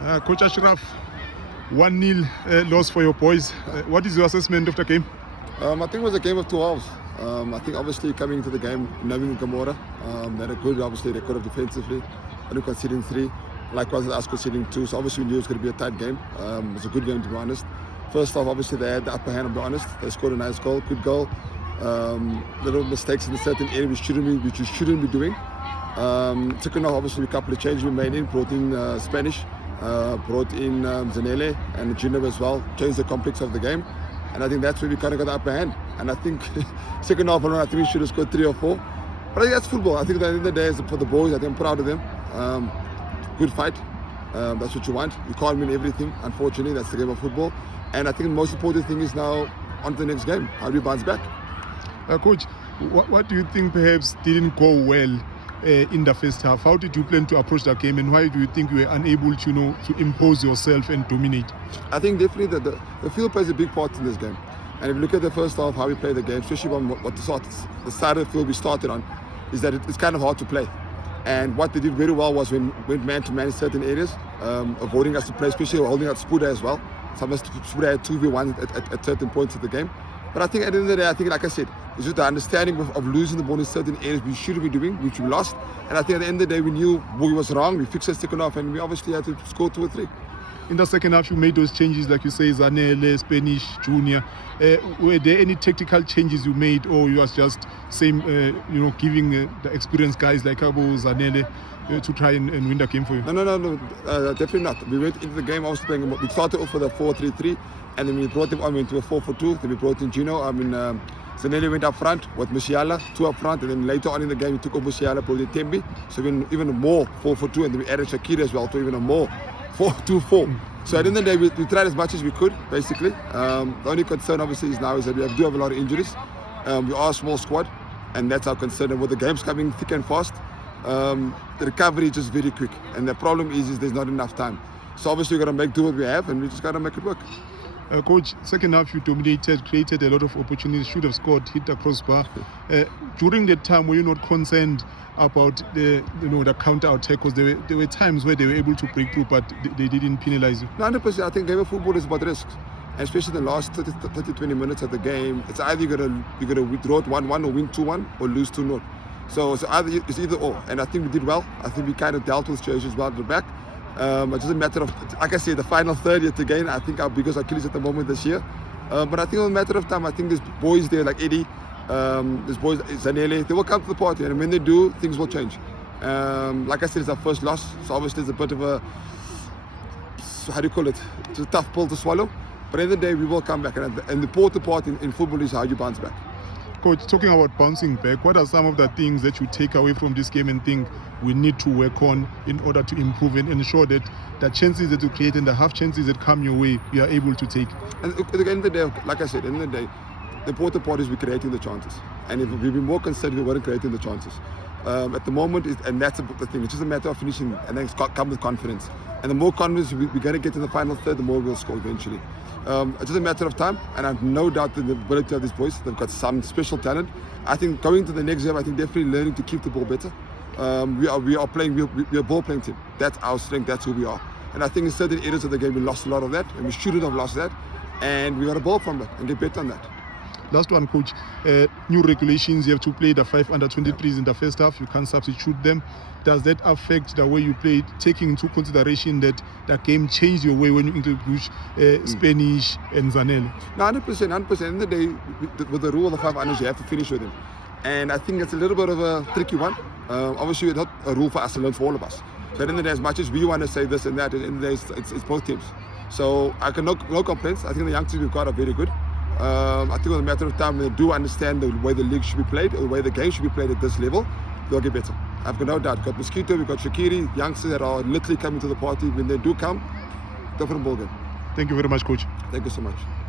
Coach Ashraf, 1-0 loss for your boys. What is your assessment of the game? I think it was a game of two halves. I think obviously coming into the game, knowing Gomora, they had a good, obviously they could have defensively, only conceding 3. Likewise us conceding 2, so obviously we knew it was going to be a tight game. It was a good game to be honest. First off, obviously they had the upper hand, to be honest. They scored a nice goal, good goal. Little mistakes in a certain area which we shouldn't be doing. Second off, obviously a couple of changes we made in, brought in Spanish, brought in Zanele and Gino as well, changed the complex of the game. And I think that's where we kind of got the upper hand. And I think second half alone, I think we should have scored 3 or 4. But I think that's football. I think at the end of the day, for the boys, I think I'm proud of them. Good fight. That's what you want. You can't win everything, unfortunately. That's the game of football. And I think the most important thing is now on to the next game. How do we bounce back? Coach, what do you think perhaps didn't go well in the first half? How did you plan to approach that game, and why do you think you were unable to impose yourself and dominate? I think definitely that the field plays a big part in this game. And if you look at the first half, how we played the game, especially on what the side of the field we started on, is that it's kind of hard to play. And what they did very well was when went man to man in certain areas, avoiding us to play, especially holding out Spuda as well. Some of us Spuda had 2v1 at certain points of the game. But I think at the end of the day, I think, like I said, it's just the understanding of losing the ball in certain areas we shouldn't be doing, which we lost. And I think at the end of the day, we knew we was wrong. We fixed the second half, and we obviously had to score 2 or 3. In the second half, you made those changes, like you say, Zanele, Spanish, Junior. Were there any tactical changes you made, or you was just same, giving the experienced guys like Abu Zanele to try and win the game for you? No, definitely not. We went into the game, I was playing. We started off with a 4-3-3, and then we brought them on into a 4-4-2. Then we brought in Gino. Zanele went up front with Masia, 2 up front, and then later on in the game, we took off Masia, brought in Tembi. So even more 4-4-2, and then we added Shakira as well to even a more 4-2-4. So at the end of the day, we tried as much as we could, basically. The only concern, obviously, is that we do have a lot of injuries. We are a small squad, and that's our concern. And with the games coming thick and fast, the recovery is just very quick. And the problem is there's not enough time. So obviously, we've got to make do what we have, and we just got to make it work. Coach, second half you dominated, created a lot of opportunities, should have scored, hit the crossbar. During that time, were you not concerned about the counter attack? Because there were times where they were able to break through, but they didn't penalize you. 100%. I think game of football is about risks, and especially the last 30-20 minutes of the game. It's either you're gonna withdraw it 1-1 or win 2-1 or lose 2-0. So it's either or. And I think we did well. I think we kind of dealt with situations well at the back. It's just a matter of, like I said, the final third yet again. I think our biggest Achilles at the moment this year. But I think it's a matter of time. I think there's boys there like Eddie, there's boys, Zanele, they will come to the party. And when they do, things will change. Like I said, it's our first loss. So obviously it's a bit of a, how do you call it? It's a tough pill to swallow. But at the end of the day, we will come back. And the important part in football is how you bounce back. Coach, talking about bouncing back, what are some of the things that you take away from this game and think we need to work on in order to improve and ensure that the chances that you create and the half chances that come your way, you are able to take? And at the end of the day, like I said, at the end of the day, the important part is we're creating the chances. And if we'd be more concerned, we weren't creating the chances. At the moment, and that's the thing, it's just a matter of finishing and then come with confidence. And the more confidence we're going to get in the final third, the more we'll score eventually. It's just a matter of time, and I have no doubt in the ability of these boys. They've got some special talent. I think going to the next game, I think definitely learning to keep the ball better. We are playing, we're a ball playing team. That's our strength, that's who we are. And I think in certain areas of the game, we lost a lot of that, and we shouldn't have lost that. And we got to ball from that and get better on that. Last one, Coach. New regulations, you have to play the 5 under-23s in the first half. You can't substitute them. Does that affect the way you play, taking into consideration that the game changed your way when you introduce Spanish and Zanele? No, 100%. In the day, with the rule of the 5 unders, you have to finish with them. And I think it's a little bit of a tricky one. Obviously, it's not a rule for us to learn for all of us. So at the end of the day, as much as we want to say this and that, at the end of the day, it's both teams. So I can no complaints. I think the youngsters we've got are very good. I think it's a matter of time when they do understand the way the league should be played, or the way the game should be played at this level, they'll get better. I've got no doubt. We've got Mosquito, we've got Shakiri, youngsters that are literally coming to the party. When they do come, different ball game. Thank you very much, Coach. Thank you so much.